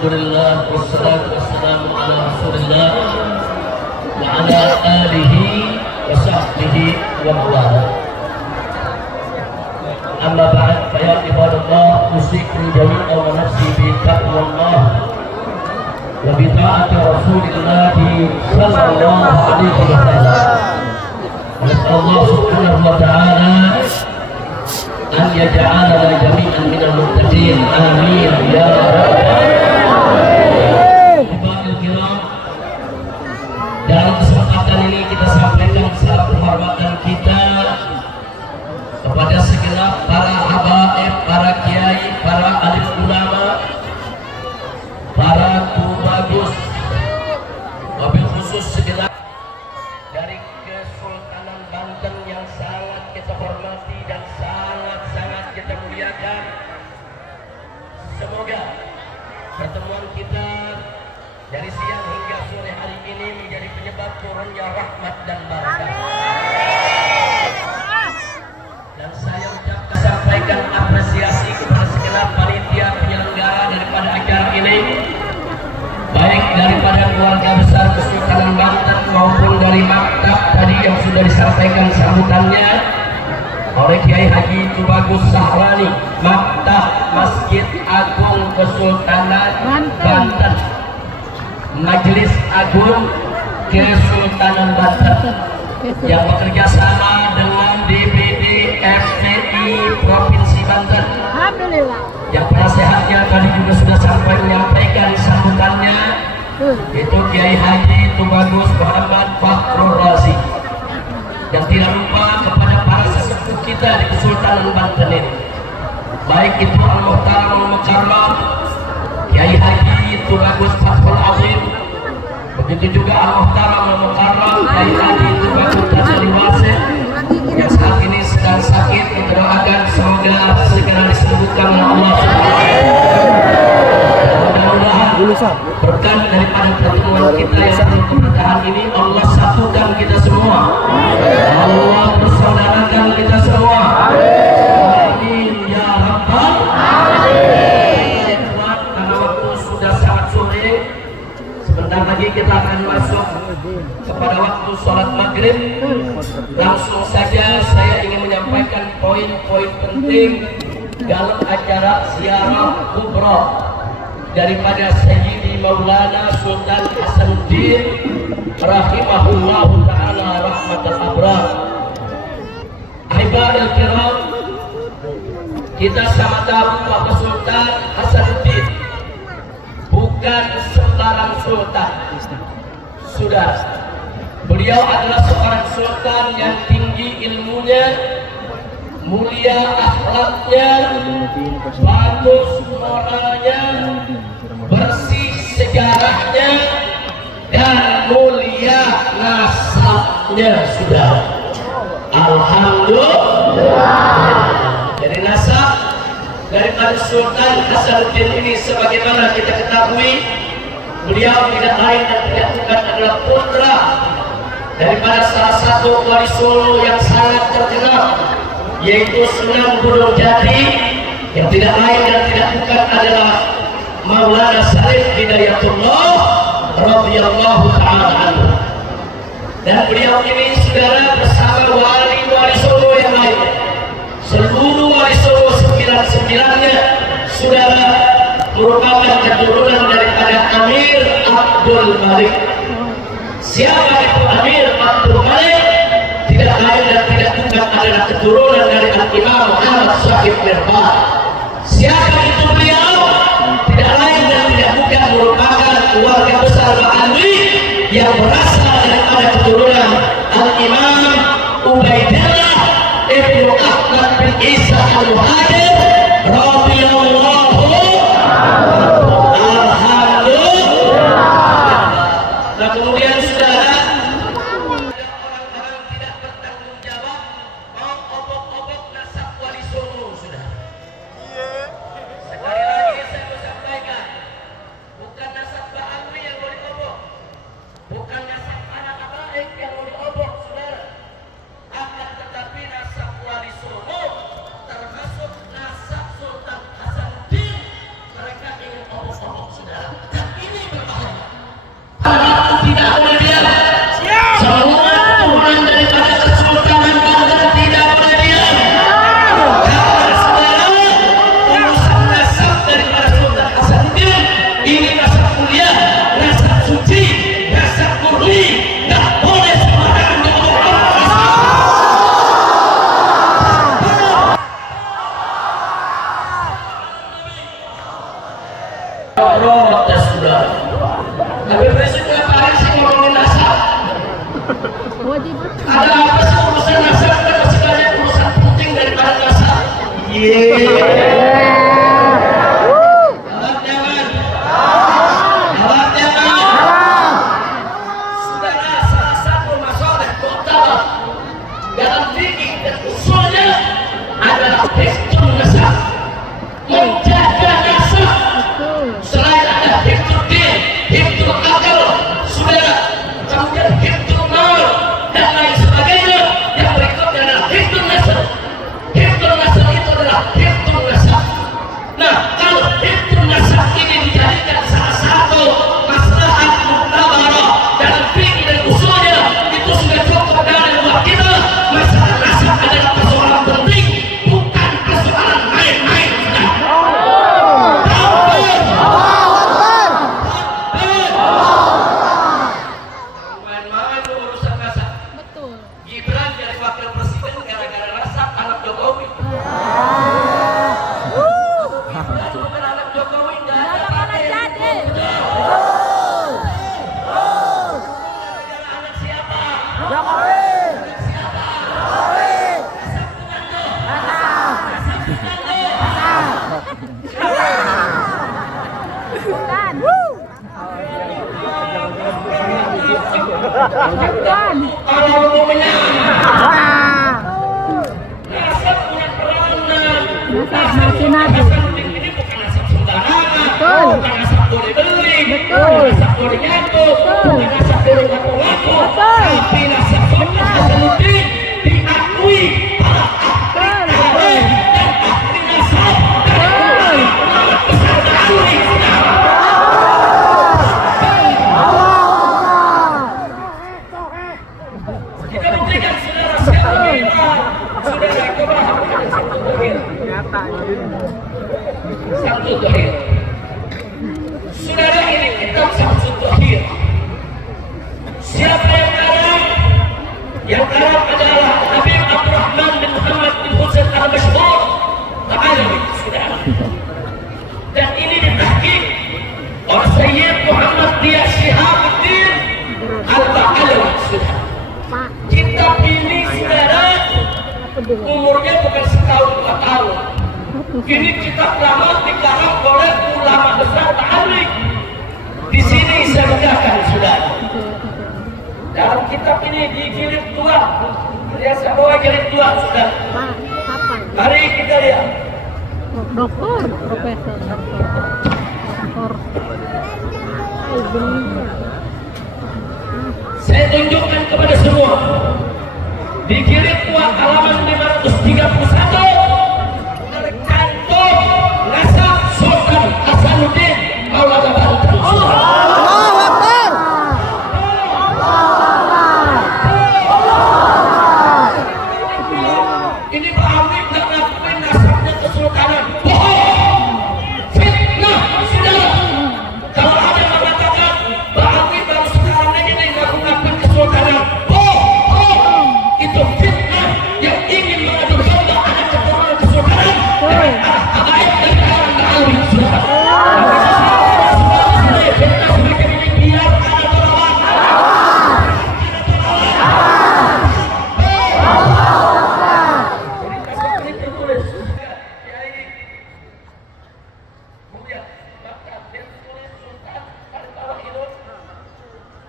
Alhamdulillah wassalatu wassalamu ala Rasulillah wa ala alihi wa sahbihi wa mawala. Amma ba'd, fa ya ibadallah, usikum jami'an wa nafsi bi taqwallah wa bi ta'ati Rasulillah sallallahu alaihi wasallam. Allah subhanahu wa ta'ala an yaj'alana jami'an minal muttaqin. Amin ya rabbal alamin. Dalam kesempatan ini kita sampaikan salam penghormatan kita kepada segenap para habaib, para kiai, para alim ulama, para guru bagus, wabil khusus segenap dari Kesultanan Banten yang sangat kita hormati dan sangat kita muliakan. Semoga pertemuan kita dari siang hingga sore hari ini menjadi penyebab turunnya rahmat dan barakah. Dan saya ucapkan, sampaikan apresiasi kepada segenap panitia penyelenggara daripada acara ini, baik daripada keluarga besar Kesultanan Banten maupun dari maktab tadi yang sudah disampaikan sambutannya oleh Kiai Haji Tubagus Sahrani, maktab Masjid Agung Kesultanan Banten, Majelis Agung Kesultanan Banten yang bekerja sama dengan DPD FPI Provinsi Banten. Alhamdulillah. Yang penasehatnya tadi juga sudah sampai menyampaikan sambutannya, yaitu Kiai Haji Tubagus Muhammad Fakhrul Razi. Dan tidak lupa kepada para sesepuh kita di Kesultanan Banten ini, baik itu Al-Muhtaram Al-Mukarram Kiai Haji Tubagus Fathul Azim, begitu juga Al-Muhtaram Al-Mukarram Kiai Haji Tubagus Tajali Wasif yang saat ini sedang sakit. Kita doakan semoga segera disembuhkan oleh Allah Subhanahu wa taala. Mudah-mudahan berkat daripada pertemuan kita yang penuh keberkahan ini, Allah satukan kita semua, Allah persaudarakan kita semua. Amin ya rabbal alamin. Karena waktu sudah sangat sore, sebentar lagi kita akan masuk kepada waktu sholat maghrib. Langsung saja saya ingin menyampaikan poin-poin penting dalam acara ziarah kubra daripada Sayyidi Maulana Sultan Hasanuddin rahimahullahu ta'ala rahmatal abrar. Ahibahil kiram, kita sama tahu bahwa Sultan Hasanuddin bukan sembarang sultan. Sudah, beliau adalah seorang sultan yang tinggi ilmunya, mulia akhlaknya, bagus moralnya, bersih sejarahnya, dan mulia nasabnya. Sudah, alhamdulillah. Jadi nasab daripada Sultan Hasanuddin ini, sebagaimana kita ketahui, beliau tidak lain dan tidak bukan adalah putra daripada salah satu wali Solo yang sangat terkenal, yaitu Sunan Gunung Jati, yang tidak lain dan tidak bukan adalah Maulana Syarif Hidayatullah radhiyallahu ta'ala anhu. Dan beliau ini saudara bersama wali-wali Solo yang lain, seluruh wali Solo 99-nya saudara merupakan keturunan daripada Amir Abdul Malik. Siapa itu Amir Abdul Malik? Tidak lain dan tidak bukan adalah keturunan dari Al-Imam Muhammad Shahid Mirbad. Siapa itu beliau? Tidak lain dan tidak bukan merupakan keluarga besar Ba'alwi yang berasal daripada keturunan Al-Imam Ubaidillah Ibnu Ahmad bin Isa Al-Muhajir radhiyallahu alhamdulillah. Nah kemudian saudara, orang-orang tidak bertanggung jawab mau obok-obok nasab wali Solo. Sudah, sekali lagi saya mau sampaikan, bukan nasab Ba'alwi yang mau diobok, bukan nasab protes sudah. Habib Rizik tiap hari sih ngomongin nasab. Ada apa sih urusan nasab? Kan masih banyak urusan penting daripada nasab. Saudara, salah satu masalah utama dalam fikih dan usulnya adalah hifdzun nasab, menjaga nasab. Selain ada hifdzul din, hifdzul akal, saudara, kemudian hifdzul mal dan lain sebagainya. Yang berikutnya adalah hifdzul nasab. Hifdzul nasab itu adalah hifdzul nasab. Nah, kalau hifdzul nasab ini dijadikan salah satu maslahat muktabarah dalam fikih dan usulnya, itu sudah cukup dari buat kita. Masalah nasab adalah persoalan penting, bukan persoalan main-main. Main-main urusan nasab. Gibran jadi wakil presiden gara-gara nasab anak Jokowi. Gibran bukan anak Jokowi, nggak ada paten. Gara-gara anak siapa? Kalau mau menang, nasab punya peranan. Nasab ini bukan nasab sembarangan, bukan nasab boleh beli, bukan nasab boleh nyatu, bukan nasab boleh ngaku-ngaku, tapi nasab Hasanuddin diakui para ahli hadis dan ahli nasab dan ulama besar terdahulu. Kita buktikan saudara siapa kita. Saudara coba satu dohir. Satu dohir. Saudara, ini kitab satu dohir. Siapa yang karang? Yang karang adalah Habib Abdurrahman bin Muhammad bin Husain al-Mashhur Ta'alawi, saudara. Dan ini ditahqiq oleh Sayyid Muhammad Dia Shihabuddin al-Ta'alawi, saudara. Kitab ini, saudara, umurnya bukan setahun 2 tahun. Ini kitab lama dikarang oleh ulama besar ta'alik. Di sini saya bacakan, saudara. Dalam kitab ini dijilid 2. Lihat saya bawa jilid 2, saudara. Mari kita lihat. Doktor, profesor, doktor. Saya tunjukkan kepada semua. Di jilid 2 halaman 531 tercantum nasab Sultan Hasanuddin Maulana Banten. Ini Pak Hamid tak ngakuin nasabnya kesultanan. Bohong, fitnah, saudara. Kalau ada yang mengatakan Pak Hamid baru sekarang ini ngaku-ngakuin kesultanan, bohong. Itu fitnah yang ingin mengadu domba anak keturunan kesultanan dengan arah habaib dan orang Ba'alawi, saudara. Fitnah semacam ini biar ada tolak.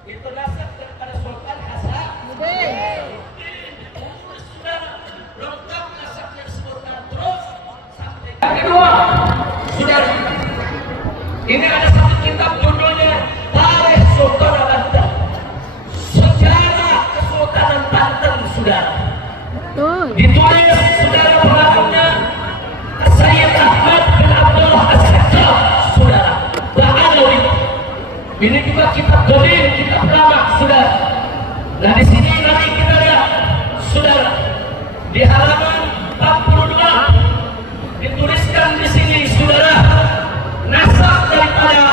Itu nasab daripada Sultan Hasanuddin. Lengkap nasabnya disebutkan terus sampai yang kedua, saudara. Ini ada satu kitab judulnya Tarikh Sultan Banten, sejarah Kesultanan Banten, saudara. Ditulis, saudara, belakangnya Sayyid Ahmad bin Abdullah As-Sakaf, saudara. Ba'alawi. Ini juga kitab dalil, kitab lama, saudara. Nah, di sini nanti kita lihat, saudara, di halaman 42 dituliskan di sini, saudara, nasab daripada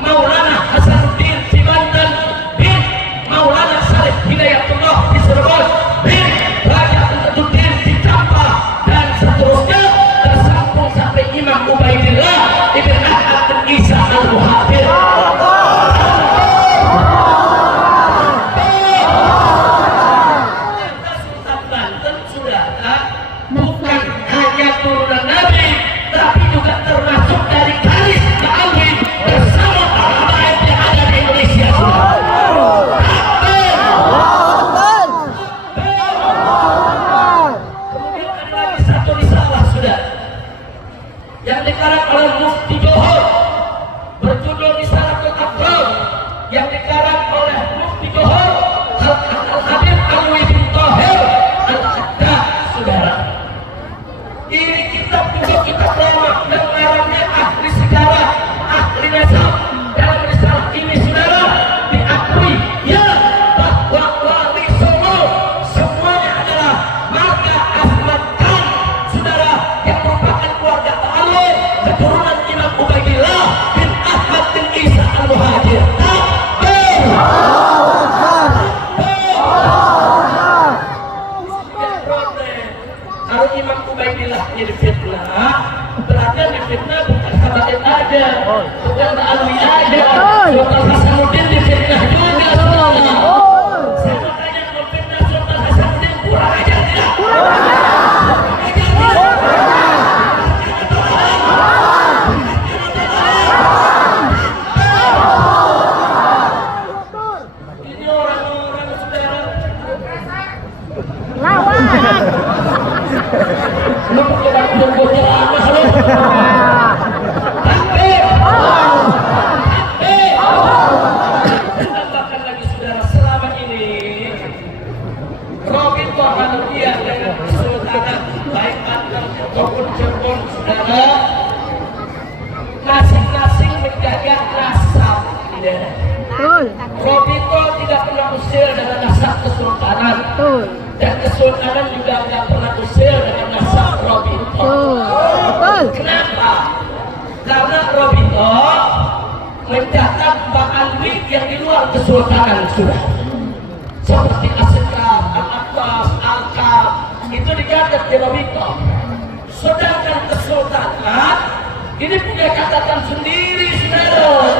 Maulana Hasanuddin di Banten bin Maulana Saleh Hidayatullah di Cirebon bin Raja Amtaduddin di Campa dan seterusnya tersambung sampai Imam Ubaidillah ibn Ahmad bin Isa al berjudul Risalatul Abdul yang dikarang oleh Mufti Johor Al-Habib Alwi bin Tahir Al-Haddad, saudara. Ini kitab juga kitab lama yang ngarangnya ahli sejarah, ahli nasab. Dalam risalah ini, saudara, diakui ya bahwa Wali Songo semuanya adalah marga Ahmad Khan, saudara, yang merupakan keluarga Ta'alwi, keturunan Imam Ubaidillah bin Ahmad bin Isa Al-Muhajir. Kalau Imam Ubaidillahnya difitnah, berarti difitnah bukan Habaib aja, bukan Ta'alwi aja, Sultan Hasanuddin difitnah juga, saudara. Saya mau tanya, kalau fitnah Sultan Hasanuddin kurang ajar tidak? Ini orang-orang, saudara, Lawan. lu pakai baju bocah apa lu? Takbir! Tambahkan lagi, saudara, selama ini Robin Tohanuddin dengan Kesultanan baik Banten maupun Cirebon, saudara, masing-masing menjaga nasab di daerah. Betul. Robito tidak pernah usir dengan nasab kesultanan, Betul. dan kesultanan juga tidak pernah usir dengan nasab Robito. Betul. Betul. Kenapa? Karena Robito mencatat Mbak Alwi yang di luar kesultanan sudah, seperti Asekar, Al-Abbas, Al-Kab, itu dicatat di Robito. Sedangkan kesultanan ini punya catatan sendiri, saudara.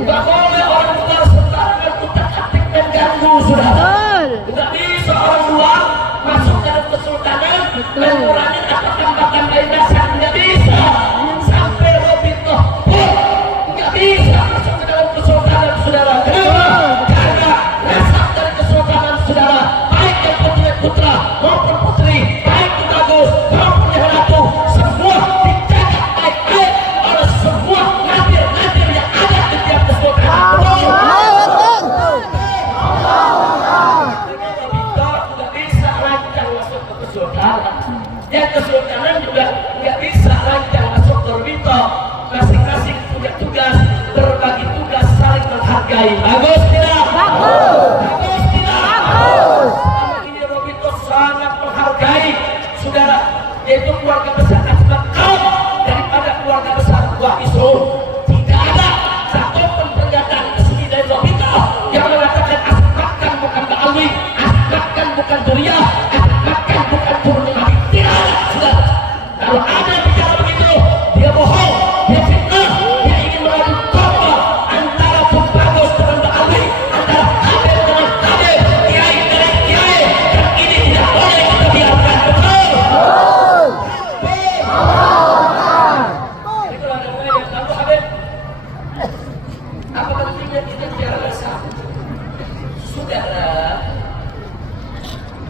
Nggak boleh orang luar sembarangan utak-atik dan ganggu, saudara. Nggak bisa orang luar masuk dalam kesultanan dan ngurangin atau tambahkan lain dasar, nggak bisa. Sampai Robito pun nggak bisa masuk ke dalam kesultanan, saudara. Kenapa? Karena nasab dari kesultanan, saudara, baik yang putra maupun putri, baik yang bagus maupun yang ratu, semua dijaga baik-baik oleh semua nadir-nadir yang ada di tiap kesultanan. Nggak bisa rancang masuk ke kesultanan. Ya, kesultanan juga nggak bisa rancang masuk ke Robito. Masing-masing punya tugas, berbagi tugas, saling menghargai. Bagus tidak? Bagus tidak? Selama ini Robito sangat menghargai, saudara, yaitu keluarga besar Ahmad Khan daripada keluarga besar Wahisul. Tidak ada satu pun pernyataan resmi dari Robito yang mengatakan Ahmad Khan bukan Mbak Alwi, Ahmad Khan bukan Duriah, Ahmad Khan bukan turun Nabi. Tidak ada, saudara. Kalau ada yang bicara begitu, dia bohong, dia fitnah, dia ingin mengadu domba antara Tubagus dengan Mbak Alwi, antara Habib dengan Habib, kiai dengan kiai, dan ini tidak boleh kita biarkan. Betul? Itulah namanya. Lalu Habib, apa pentingnya kita bicara nasab? Saudara,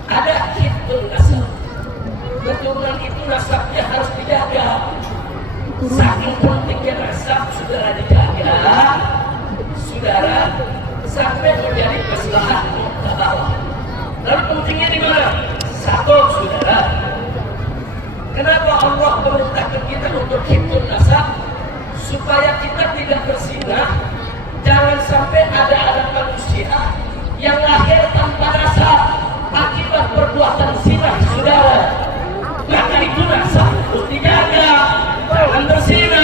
ada hitun nasab. Keturunan itu nasabnya harus dijaga. Saking pentingnya nasab, saudara, dijaga, saudara, sampai menjadi maslahat mutabawah. Lalu pentingnya di mana? Satu, saudara, kenapa Allah memerintahkan kita untuk hitun nasab? Supaya kita tidak berzinah. Jangan sampai ada anak manusia yang lahir tanpa nasab akibat perbuatan zina, saudara. Maka itu nasab harus dijaga. Jangan berzina,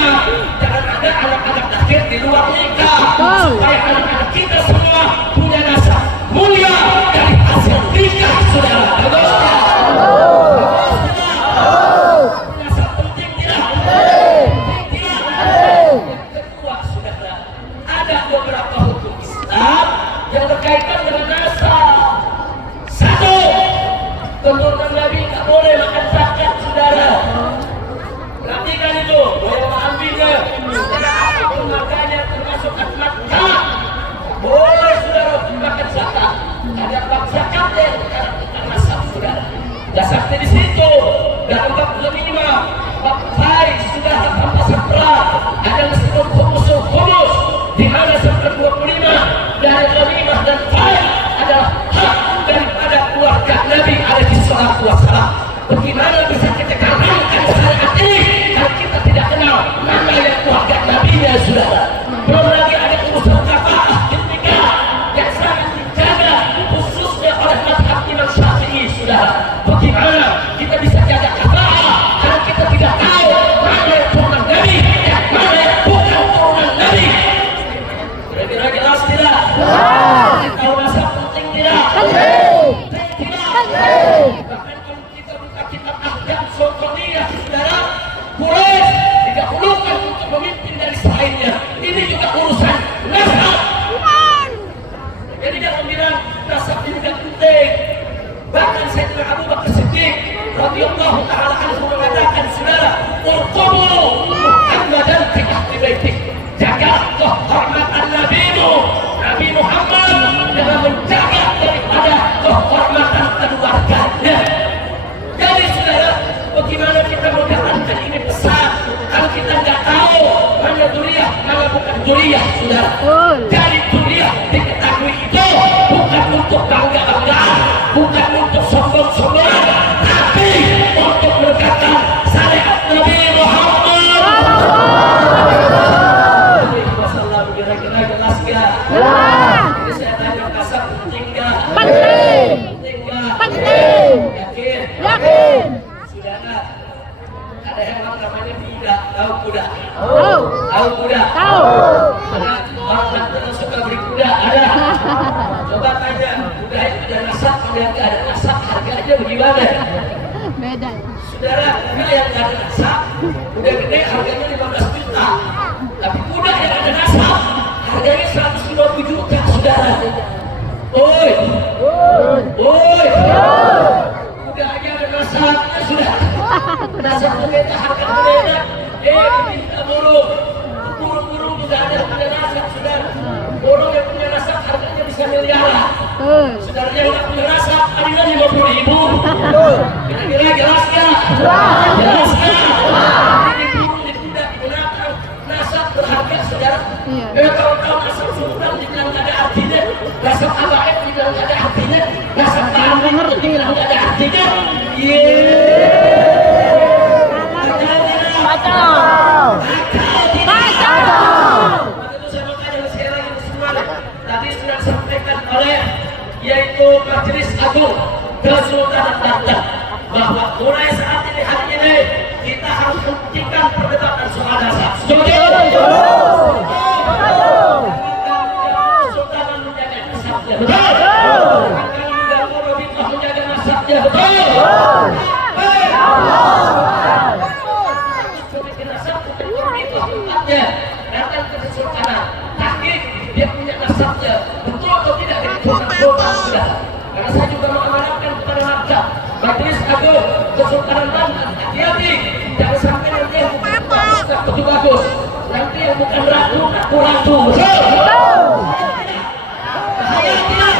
jangan ada anak-anak lahir di luar nikah. Supaya anak-anak kita semua punya nasab mulia dari hasil nikah, saudara. Bagus tidak? Bagus tidak? Nasab penting tidak? Penting tidak? Yang kedua, saudara, ada beberapa hukum Islam yang berkaitan dengan nasab. Satu, keturunan Nabi nggak boleh makan zakat, saudara. Perhatikan itu, boleh ambilnya. Saudara, apapun makanya termasuk Ahmad Khan, boleh saudara makan saudara. Belum lagi ada urusan kafaah ketika yang sangat dijaga khususnya oleh mazhab Imam Syafi'i, saudara. Bagaimana kita bisa jaga kafaah karena kita tidak tahu mana yang turunan Nabi dan mana yang bukan turunan Nabi. Kira-kira jelas tidak? Tahu mazhab penting tidak? Bahkan kalau kita buka kitab Ahkam Sultaniyah, saudara, Quraisy didahulukan untuk memimpin dari selainnya. Ini juga urusan nasab. Jadi jangan bilang nasab ini tidak penting. Bahkan Sayyidina Abu Bakar Siddiq radhiyallahu taala anhu mengatakan, saudara, urqubu Muhammadan fi ahli baitik. Jaga kehormatan Nabimu, Nabi Muhammad, dengan menjaga daripada kehormatan keluarganya. Jadi saudara, bagaimana kita menjalankan ini pesan kalau kita nggak tahu mana duriah, mana bukan duriah, saudara. Jadi duriah diketahui itu bukan untuk bangga-banggaan, bukan untuk sombong-sombongan, tapi untuk menegakkan syariat Nabi Muhammad. Kira-kira jelas gak? Jadi saya tanya, kasar penting gak? Penting gak? Yakin? Saudara, ada hewan namanya kuda. Tahu kuda? Tahu kuda? Ada orang yang suka beli kuda? Ada? Coba tanya, kuda yang ada nasab, kuda yang gak ada nasab, harganya bagaimana? Beda. Saudara, kuda yang gak ada nasab, kuda gede harganya 15 juta. Tapi kuda yang ada nasab, harganya 150 juta, saudara. Oi, kuda aja ada nasabnya, sudah. Nasabnya beda, harga beda. Kita burung juga ada nasab, saudara. Burung yang punya nasab harganya bisa miliaran. Saudara yang nggak punya nasab, harganya 50.000. Kira-kira jelas nggak? Jelas nggak? Ini burung di kuda digunakan nasab berharga, saudara. Tahu-tahu nasab sultan dibilang nggak ada artinya, nasab abaib dibilang nggak ada artinya, nasab kambing dibilang nggak ada artinya. Tadi sudah disampaikan oleh yaitu Majelis Agung Kesultanan Banten bahwa mulai saat ini hari ini kita harus hentikan perdebatan soal nasab. Setuju? Kesultanan menjaga nasabnya, betul? Menjaga nasabnya, betul? Datang ke kesultanan, tahqiq dia punya nasabnya, betul atau tidak dari sultan sudah. Karena saya juga mengamanatkan kepada marga Majelis Agung Kesultanan Banten, hati-hati jangan sampai nanti yang bukan bagus, nanti yang bukan ragu, betul? Bahaya tidak?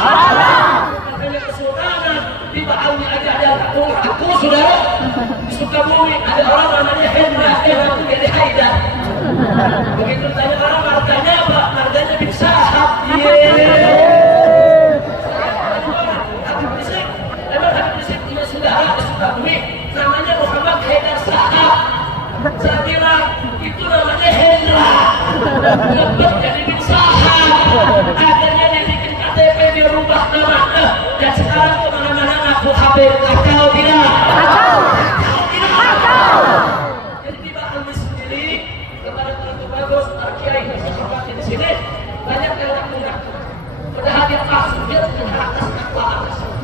Makanya kesultanan di Ba'alnya aja ada aku, saudara. Di Sukabumi ada orang namanya Hendra, itu jadi Haidar. Begitu tanya orang marganya apa? Marganya bin Sahab. Habib Rizik punya saudara di Sukabumi namanya Muhammad Haidar Sahab. Saya bilang itu namanya Hendra, lebih jadi bin Sahab. Akhirnya dibikin KTP dirubah namanya dan sekarang kemana-mana ngaku Habib. Kacau tidak? Jadi di Ba'almi sendiri kepada Tuan Bagus, Kiai Haji di sini banyak yang ngaku-ngaku. Padahal dia maksudnya dengan atas takwaan,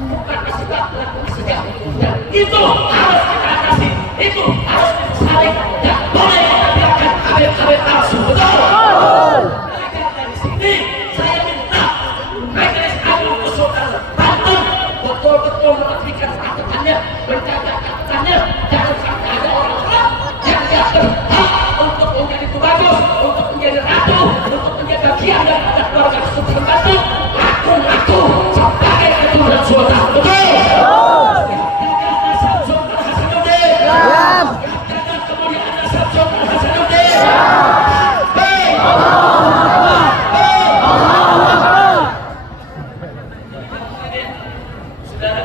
bukan asbab lakukan sejak. Dan itu harus kita atasi, itu harus kita saling dan boleh kita biarkan Habib palsu, betul? Maka dari sini saya minta Majelis Agung Kesultanan Banten betul-betul menghentikan katakannya, menjaga katakannya, jangan sampai ada orang-orang yang tidak berhak untuk menjadi bagus, untuk menjadi ratu, untuk menjadi bagian daripada keluarga Kesultanan Banten. Aku sebagai keturunan sultan, betul? Jaga nasab Sultan Hasanuddin. Jaga kemuliaan nasab Sultan Hasanuddin. Saudara,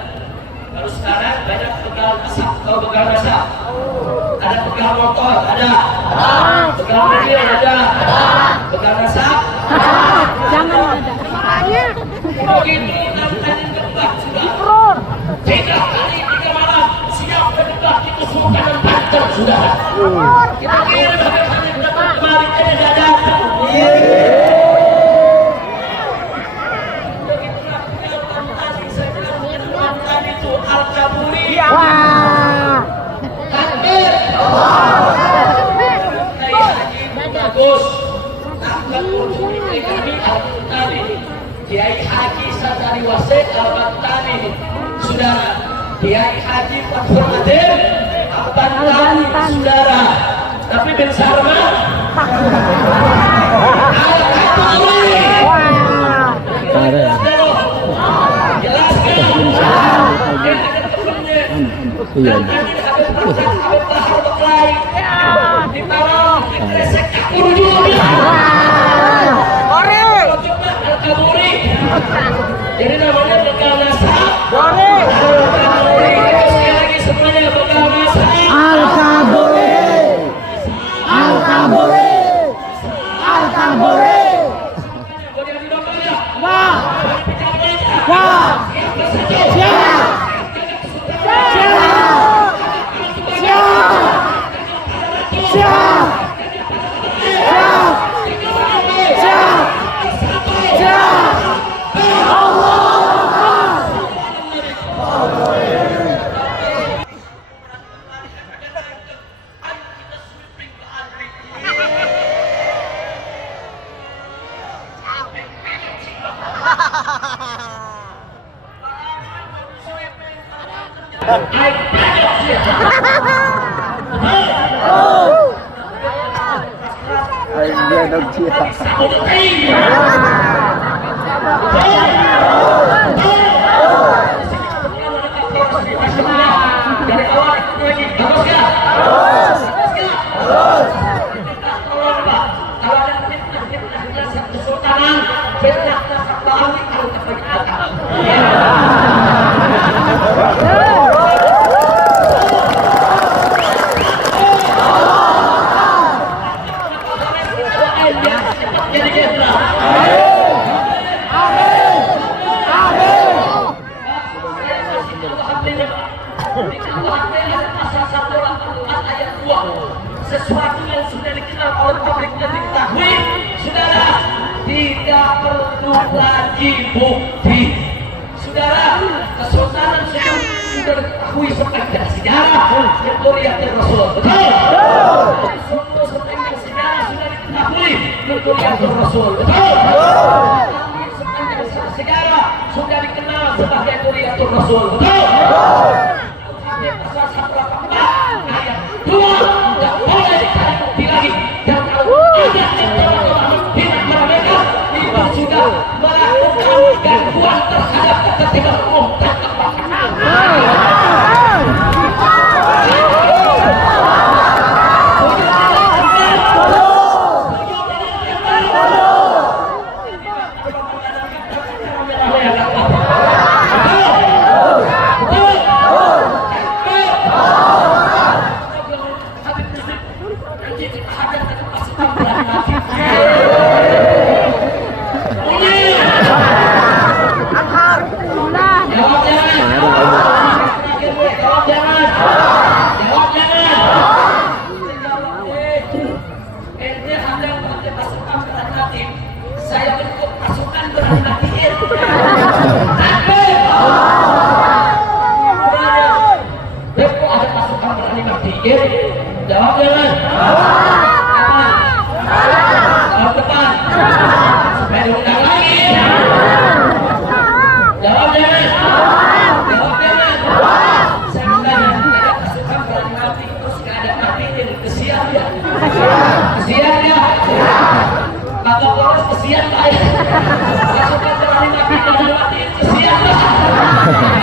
kalau sekarang banyak pegal nasab, tahu pegal nasab? Ada pegal motor, ada. Pegal mobil, ada. Bekana sak. Jangan ada. Begitu nanti gebak sudah. 3 kali 3 malam siap bergebak itu semua kanan panter sudah. Kita kira bagaimana dapat kemarin ada datang. Itu Al-Kaburi. Wah. Takbir. Bagus. Kami Kiai Haji Sadari Wasek Al-Bantani, saudara. Kiai Haji Fathul Qadir Al-Bantani, saudara. Tapi bin Sarma Al-Kaburi. Jelaskan. Iya. Jadi namanya bekal nasab. Sekali lagi semuanya bekal nasab. Al-Kaburi. Al-Kaburi. Al-Kaburi. Wah. Wah. Siap. Dari awal lagi, bagus ya? Tolong Pak, kalau ada fitnah kesultanan, fitnah Bali harus bagi akal. Jadi jenderal. Sesuatu yang sudah dikenal oleh publik dan diketahui, saudara, tidak perlu lagi bukti. Saudara, kesultanan sudah diketahui sepanjang sejarah yang Quriyatul Rasul. Betul? Semua sepanjang sejarah sudah diketahui yang Quriyatul Rasul. Betul? Sepanjang sejarah sudah dikenal sebagai Quriyatul Rasul. Betul? Ayat 2 tidak boleh dicari bukti lagi. Dan kalau ada yang tidak mereka itu sudah melakukan gangguan terhadap ketertiban umum dan saya bentuk pasukan berhati-hati. Besok ada pasukan berhati-hati. Jawab jangan. Jawab depan. Supaya diundang lagi. Jawab jangan. Jawab jangan. Saya tanya, ada pasukan berhati-hati terus nggak ada hati-hati. Kesian ya. Kesian ya. Maka poros kesian Pak ya. Pasukan berani mati dan mati kesian Pak.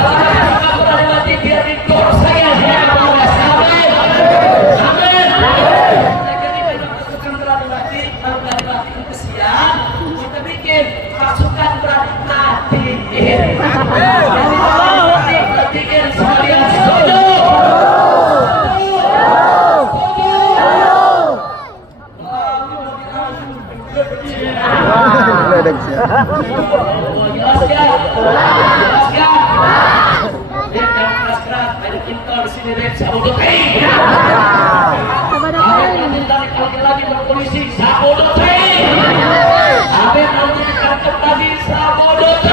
Kalau pasukan berani mati biar dikor saya. Amin. Amin. Jadi dengan pasukan berani mati, kalau berani mati kesian, kita bikin pasukan berani mati. Jadi berani mati, bikin sekalian setuju. Oh, jelas ya? Jelas ya? Dek dan Astra, ada kita di sini Dek, sabodot. Aben nanti ditarik lagi polisi, sabodot. Aben nanti ditangkap lagi, sabodot.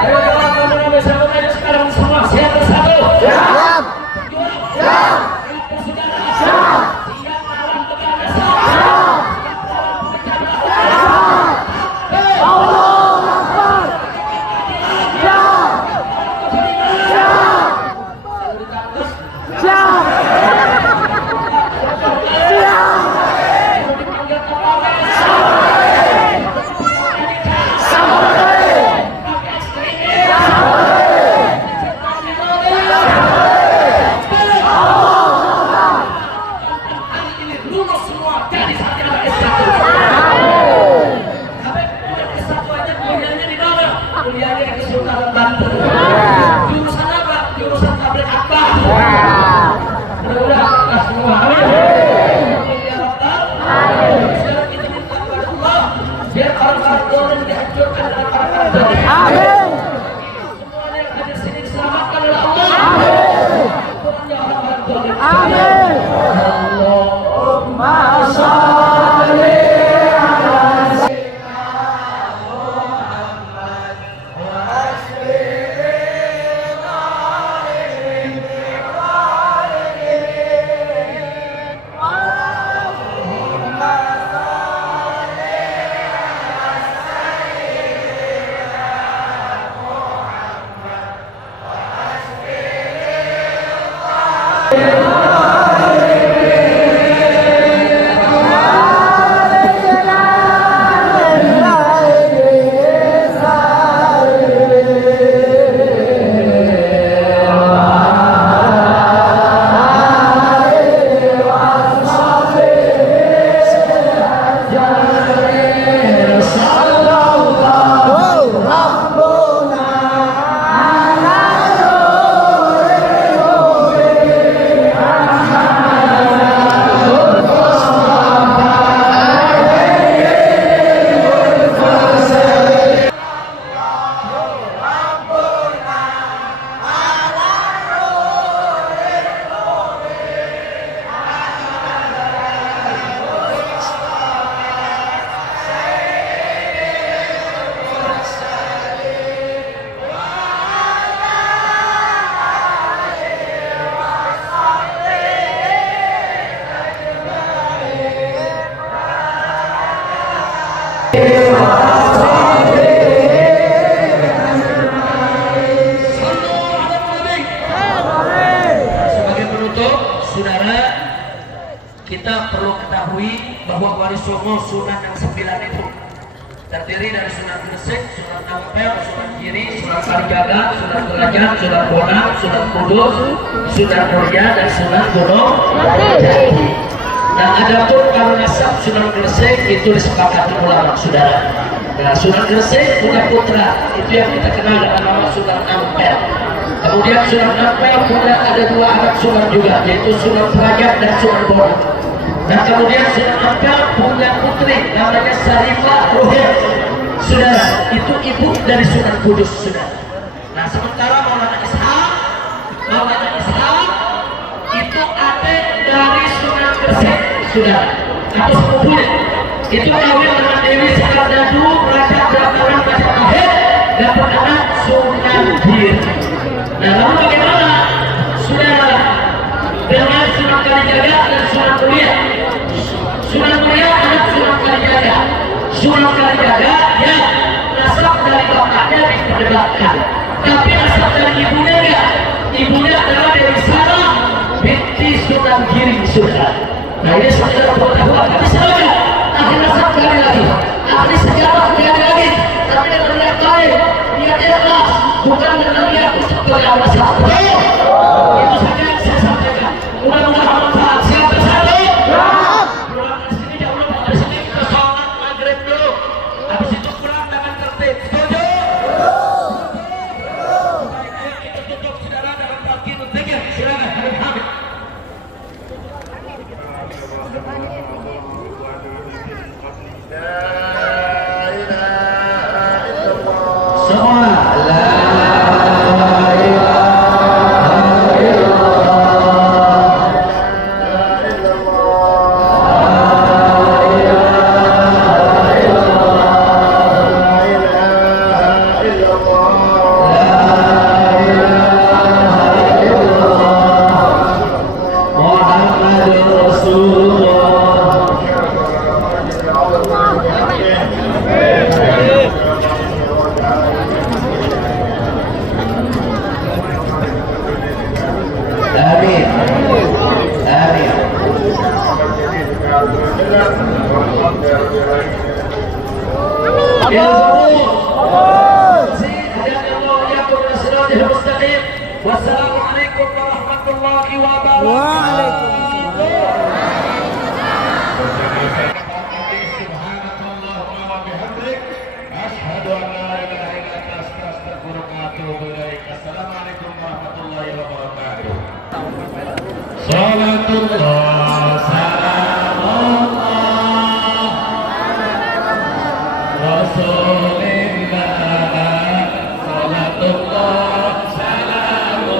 Ayo kamu sabodot sekarang semua, siap bersatu. Siap. Siap. Saudara. Siap. Siap melawan keganasan. Siap. Kita perlu ketahui bahwa Wali Songo Sunan yang 9 itu terdiri dari Sunan Gresik, Sunan Ampel, Sunan Giri, Sunan Kalijaga, Sunan Derajat, Sunan Bonang, Sunan Kudus, Sunan Muria, dan Sunan Gunung Jati. Nah, adapun kalau nasab Sunan Gresik itu disepakati ulama, saudara. Nah, Sunan Gresik punya putra, itu yang kita kenal dengan nama Sunan Ampel. Kemudian Sunan Ampel punya ada 2 anak Sunan juga, yaitu Sunan Derajat dan Sunan Bonang. Nah, kemudian Sunan Ampel punya putri namanya Sarifah Ruhil. Saudara, itu ibu dari Sunan Kudus, saudara. Nah, sementara Maulana Ishaq itu adik dari Sunan Gresik, saudara, atau sepupunya. Itu kawin dengan Dewi Sekardadu, Raja Brahmanan Majapahit, dapat anak Sunan Giri. Nah, lalu bagaimana, saudara, dengan Sunan Kalijaga dan Sunan Muria? Sunan Muria anak Sunan Kalijaga. Sunan Kalijaga ya nasab dari bapaknya diperdebatkan, tapi nasab dari ibunya enggak. Ibunya adalah Dewi Sarah binti Sunan Giri, saudara. Nah, ini saudara pengetahuan kami saja. Ahli nasab kali lagi, ahli sejarah kali lagi, tapi dengan niat lain, niat ikhlas, bukan dengan niat untuk beralasan. Itu saja yang saya sampaikan. Mudah-mudahan bermanfaat. Siapa satu? Pulang dari sini jauh, dari sini kita sholat maghrib dulu. Habis itu pulang dengan tertib. Setuju? Baik, ayo kita tutup, saudara, dengan talqin dzikir. Silakan, Habib Hamid. Semua la ilaha Amin. Amin. Wassalamualaikum warahmatullahi wabarakatuh. Salatullah